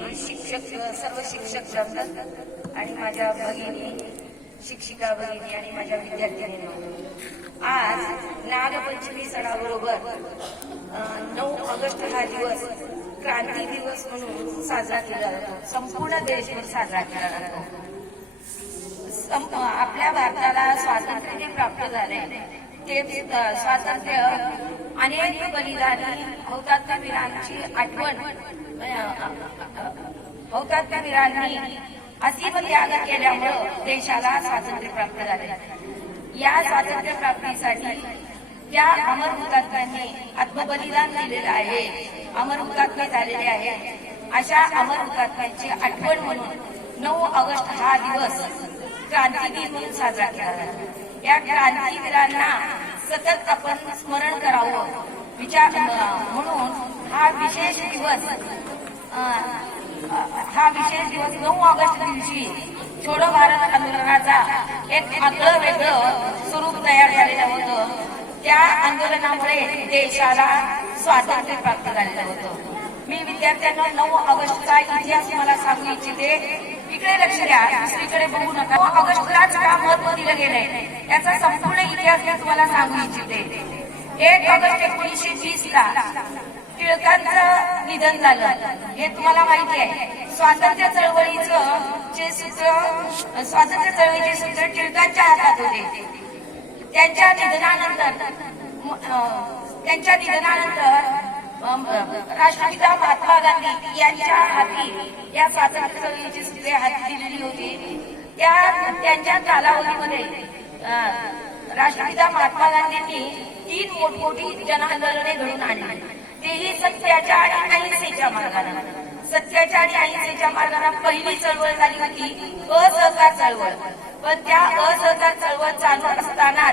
सर्व शिक्षक जमतात आणि माझ्या भगिनी, शिक्षिका भगिनी आणि माझ्या विद्यार्थिनींनो, आज नागपंचमी सणाबरोबर 9 ऑगस्ट हा दिवस क्रांती दिवस म्हणून साजरा केला जातो. संपूर्ण देशभर साजरा केला जातो. आपल्या भारताला स्वातंत्र्य प्राप्त झाले ते स्वातंत्र्य अनेक बलिदानी हुतात्मा वीरांची आठवण, हुतात्मा वीरांनी असीम त्याग केल्यामुळे देशाला स्वातंत्र्य प्राप्त झाले. या स्वातंत्र्य प्राप्तीसाठी ज्या अमर हुतात्म्यांनी आत्मबलिदान दिलेलं आहे, अमर हुतात्मे झालेले आहे, अशा अमर हुतात्म्यांची आठवण म्हणून 9 ऑगस्ट हा दिवस क्रांती दिन म्हणून साजरा केला जातो. या क्रांतीवीरांना सतत आपण स्मरण करावं म्हणून हा विशेष दिवस 9 ऑगस्ट दिवशी छोडो भारत आंदोलनाचा एक आगळं वेगळं स्वरूप तयार झालेलं होतं. त्या आंदोलनामुळे देशाला स्वातंत्र्य प्राप्त झालेलं होतं. मी विद्यार्थ्यांना 9 ऑगस्टचा इतिहास मला सांगू इच्छिते. इकडे लक्ष द्या, दुसरीकडे बघू नका. 9 ऑगस्टलाच का महत्व दिलं गेलंय याचा संपूर्ण इतिहास मी तुम्हाला सांगू इच्छिते. 1 ऑगस्ट 1920 ला टिळकांचं निधन झालं, हे तुम्हाला माहिती आहे. स्वातंत्र्य चळवळीचे सूत्र टिळकांच्या हातात होते. त्यांच्या निधनानंतर राष्ट्रपिता महात्मा गांधी यांच्या हाती या स्वातंत्र्य चळवळीची सूत्रे हाती दिलेली होती. त्यांच्या कालावधीमध्ये राष्ट्रपिता महात्मा गांधींनी 3 मोठमोठी जनआंदोलने घडून आणली. तेही सत्याच्या आणि अहिंसेच्या मार्गाने. सत्याच्या आणि अहिंसेच्या मार्गाने पहिली चळवळ झाली होती असहकार चळवळ. पण त्या असहकार चळवळ चालू असताना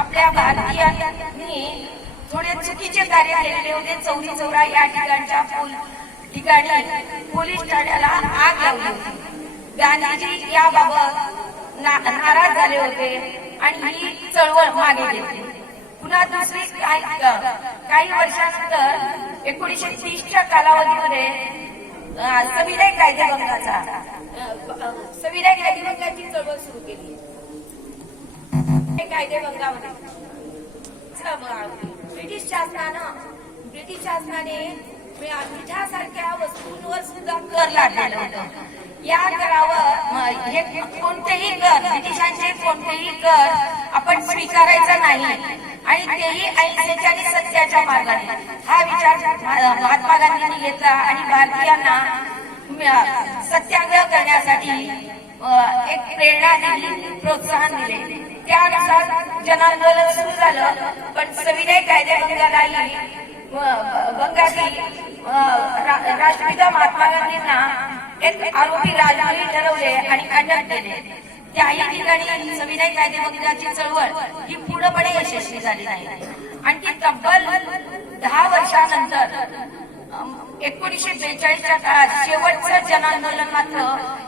आपल्या भारतीयांनी थोडे चुकीचे कार्य केलेले होते. चौरी चौरा या ठिकाणी पोलीस ठाण्याला आग लावली होती. गांधीजी याबाबत नाराज झाले होते आणि ही चळवळ मागे घेतली. पुन्हा दुसरी काही वर्षानंतर 1930च्या कालावधीमध्ये सविनय कायदेभंगाची चळवळ सुरू केली. कायदेभंगामध्ये ब्रिटिश शासनाने मिठासारख्या वस्तूंवर सुद्धा कर लादलेला होता. या करावर हे कोणतेही कर, ब्रिटिशांचे कोणतेही कर आपण स्वीकारायचा नाही आणि तेही अहिंसेच्या आणि सत्याच्या मार्गाने. हा विचार महात्मा गांधींनी घेतला आणि भारतीयांना सत्याग्रह करण्यासाठी एक प्रेरणा दिली, प्रोत्साहन दिले. त्यानुसार जनआंदोलन सुरू झालं. पण सविनय कायदेभंगालाही राष्ट्रपिता महात्मा गांधींना एक आरोपी राजद्रोही ठरवले आणि अटक केले. त्याही ठिकाणी सविनय कायदेभंगाची चळवळ ही पूर्णपणे यशस्वी झाली नाही. आणि ती तब्बल 10 वर्षानंतर 1942च्या काळात शेवटचं जनआंदोलन मात्र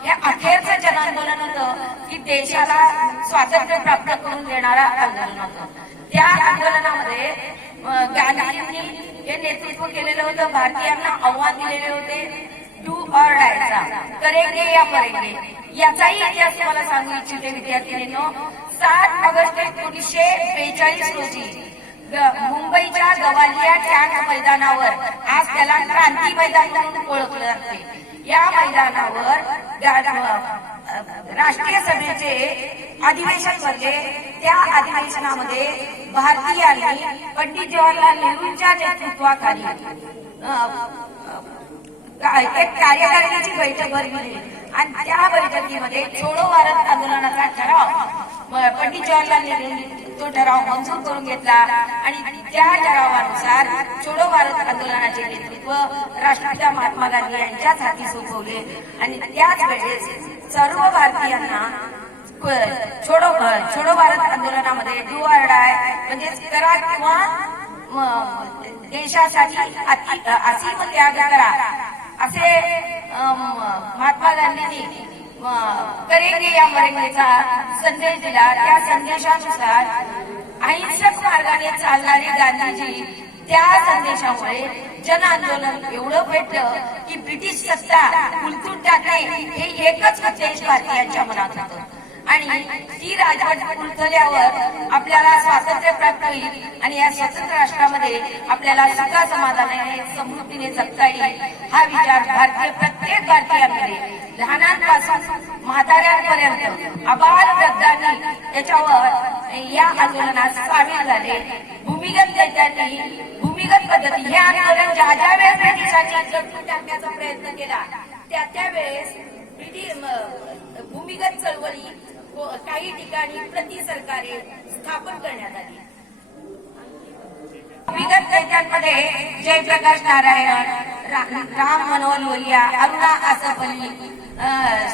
हे अखेरचं जनआंदोलन होतं की देशाला स्वातंत्र्य प्राप्त करून देणारा आंदोलन होतं. त्या आंदोलनामध्ये गांधींनी हे नेतृत्व केलेलं होतं. भारतीयांना आव्हान दिलेले होते डू ऑर डायचा, करेंगे या मरेंगे. याचाही इतिहास तुम्हाला सांगू इच्छिते विद्यार्थिनींनो. 7 ऑगस्ट 1942 रोजी मुंबईच्या गवालिया टँक मैदानावर, आज त्याला क्रांती मैदान म्हणून ओळखलं जाते, या मैदानावर राष्ट्रीय सभेचे अधिवेशन भरले. त्या अधिवेशनामध्ये भारतीयांनी पंडित जवाहरलाल नेहरूंच्या नेतृत्वाखाली एक कार्यकारिणीची बैठक भरली आणि त्या बैठकीमध्ये छोडो भारत आंदोलनाचा ठराव पंडित जवाहरलाल नेहरूंनी तो ठराव मंजूर करून घेतला आणि त्या ठरावानुसार छोडो भारत आंदोलनाचे नेतृत्व राष्ट्रपिता महात्मा गांधी यांच्याच हाती सोपवले. आणि त्याच वेळेस सर्व भारतीयांना छोडो भारत आंदोलनामध्ये डू ऑर डाय म्हणजे करा किंवा देशासाठी असीम त्याग करा असे महात्मा गांधींनी करेंगे या मरेंगेचा संदेश दिला. त्या संदेशानुसार अहिंसक मार्गाने चालणारे गांधीजी त्या संदेशामुळे जन आंदोलन एवढं पेटलं की ब्रिटिश सत्ता उलटून टाकणे हे एकच उद्देश भारतीयांच्या मनात होतं आणि ती राजवट उलटल्यावर आपल्याला स्वातंत्र्य प्राप्त होईल आणि या स्वतंत्र राष्ट्रामध्ये आपल्याला सुखा समाधानाने समृद्धीने जगता येईल हा विचार प्रत्येक भारतीयांमध्ये लहानांपासून म्हाताऱ्यांपर्यंत आबाल वृद्धांनी याच्यावर या आंदोलनात सामील झाले. भूमिगत नेत्यांनी भूमिगत पद्धती हे आंदोलन ज्या वेळेस ब्रिटिशांनी दडपून टाकण्याचा प्रयत्न केला त्यावेळेस भूमिगत चळवळी काही ठिकाणी प्रति सरकारे स्थापन करण्यात आली. भूमिगत नेत्यांमध्ये जयप्रकाश नारायण, राम मनोहर लोहिया, अरुणा आसफअली,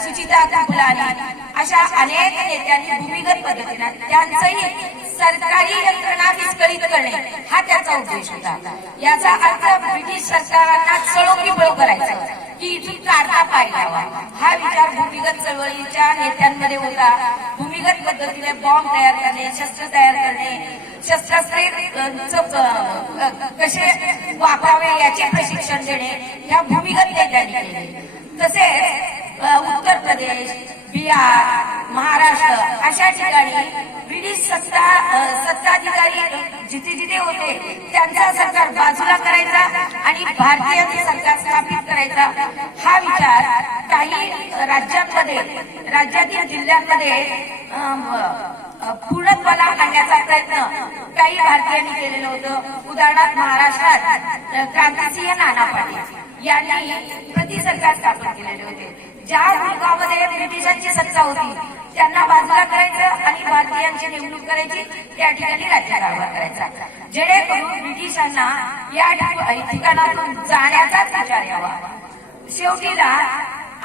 सुचिता कुलकर्णी अशा अनेक नेत्यांनी भूमिगत पद्धतीने त्यांचंही सरकारी यंत्रणा विस्कळीत करणे हा त्याचा उद्देश होता. याचा अर्थ ब्रिटिश सरकारांना चळोकीपळो करायचं की इथून काढता पाय लावा हा विचार भूमिगत चळवळीच्या नेत्यांमध्ये होता. भूमिगत पद्धतीने बॉम्ब तयार करणे, शस्त्र तयार करणे, शस्त्रास्त्रे कसे वापरावे याचे प्रशिक्षण देणे ह्या भूमिगत नेत्यांनी केले. तसेच उत्तर प्रदेश, बिहार, महाराष्ट्र अशा ठिकाणी ब्रिटिश सत्ताधिकारी जिथे जिथे होते त्यांचा सरकार बाजूला करायचा आणि भारतीय सरकार स्थापित करायचा हा विचार काही राज्यातील जिल्ह्यांमध्ये पूर्णत्वाला आणण्याचा प्रयत्न काही भारतीयांनी केलेलं होतं. उदाहरणार्थ महाराष्ट्रात क्रांतिसिंह नाना पाटील यांनी प्रति सरकार स्थापन केलेले होते. ज्या मुलगामध्ये ब्रिटिशांची सत्ता होती त्यांना बाजूला करायचं आणि भारतीयांची नेमणूक करायची, त्या ठिकाणी राज्यकारभार करायचा, जेणेकरून ब्रिटिशांना या ठिकाणातून जाण्याचाच विचार यावा. शेवटीला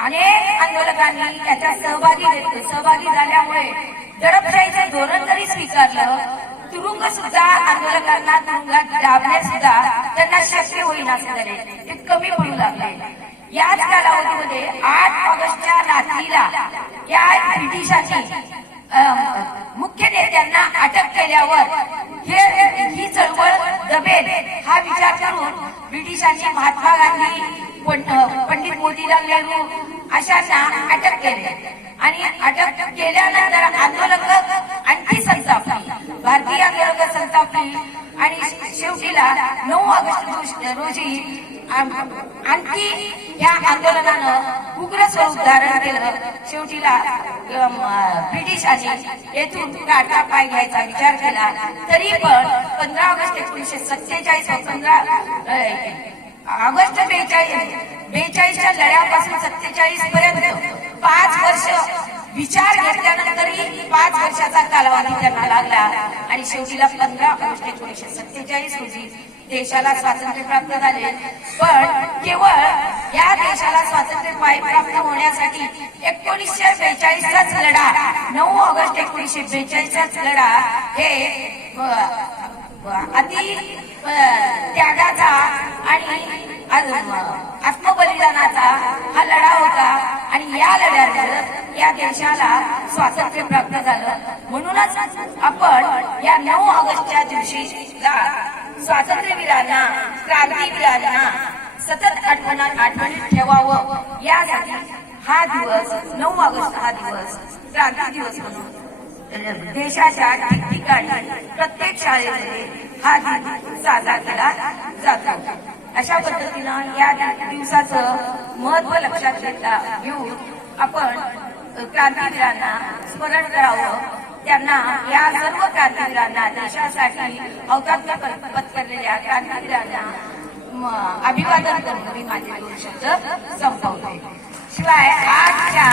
अनेक आंदोलकांनी याच्यात सहभागी झाल्यामुळे दडपशाहीचे धोरण जरी स्वीकारलं, तुरुंग सुद्धा आंदोलकांना तुरुंगात डाबणे सुद्धा त्यांना शक्य होईना झाले, ते कमी पडू लागले. याच कालावधीमध्ये 8 ऑगस्टच्या रात्रीला या ब्रिटिशांनी मुख्य नेत्यांना अटक केल्यावर ही चळवळ दबेल हा विचार करून ब्रिटिशांनी महात्मा गांधी, पंडित मोतीलाल नेहरू अशांना अटक केली आणि अटक केल्यानंतर आंदोलक आणखी संतापली, भारतीय आंदोलक संतापली आणि शेवटीला 9 ऑगस्ट रोजी आणखी या आंदोलनानं उग्र स्वरूप धारण केलं. शेवटीला ब्रिटिशांनी येथून काढता पाय घ्यायचा विचार केला. तरी पण 15 ऑगस्ट 1947 व 15 ऑगस्ट 42च्या लढ्यापासून 47 पर्यंत 5 वर्ष विचार घेतल्यानंतरही 5 वर्षाचा कालावधी त्यांना लागला आणि शेवटीला 15 ऑगस्ट 1947 रोजी देशाला स्वातंत्र्य प्राप्त झाले. पण केवळ या देशाला स्वातंत्र्य प्राप्त होण्यासाठी 1942चाच लढा, 9 ऑगस्ट 1942चाच लढा हे अति त्यागाचा आणि आत्मबलिदानाचा हा लढा होता आणि या लढ्यात या देशाला स्वातंत्र्य प्राप्त झालं. म्हणूनच आपण या 9 ऑगस्टच्या दिवशी स्वातंत्र्यवीरांना, क्रांतीवीरांना सतत आठवणीत ठेवावं यासाठी हा दिवस 9 ऑगस्ट हा दिवस क्रांती दिवस म्हणून देशाच्या ठिकठिकाणी प्रत्येक शाळेमध्ये हा दिन साजरा केला जातो. अशा पद्धतीनं या दिवसाचं महत्व लक्षात घेऊन आपण क्रांतीवीरांना स्मरण करावं. त्यांना या सर्व क्रांतीवीरांना, देशासाठी हौतात्म्य पत्करलेल्या क्रांतीवीरांना अभिवादन करून मी माझे 2 शब्द संपवते. शिवाय आजच्या